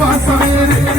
pasa ere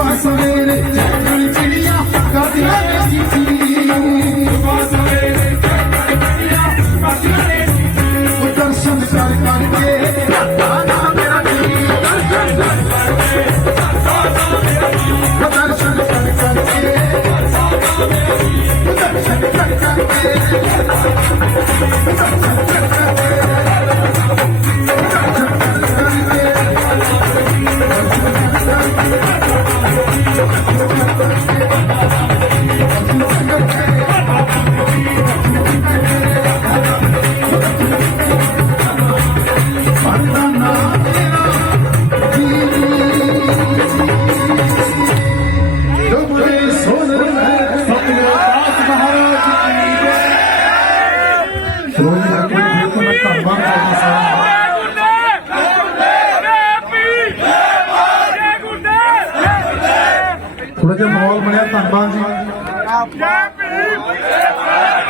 I'm sorry. ਥੋੜਾ ਜਿਹਾ ਮਾਹੌਲ ਬਣਿਆ ਧੰਨਵਾਦ ਜੀ।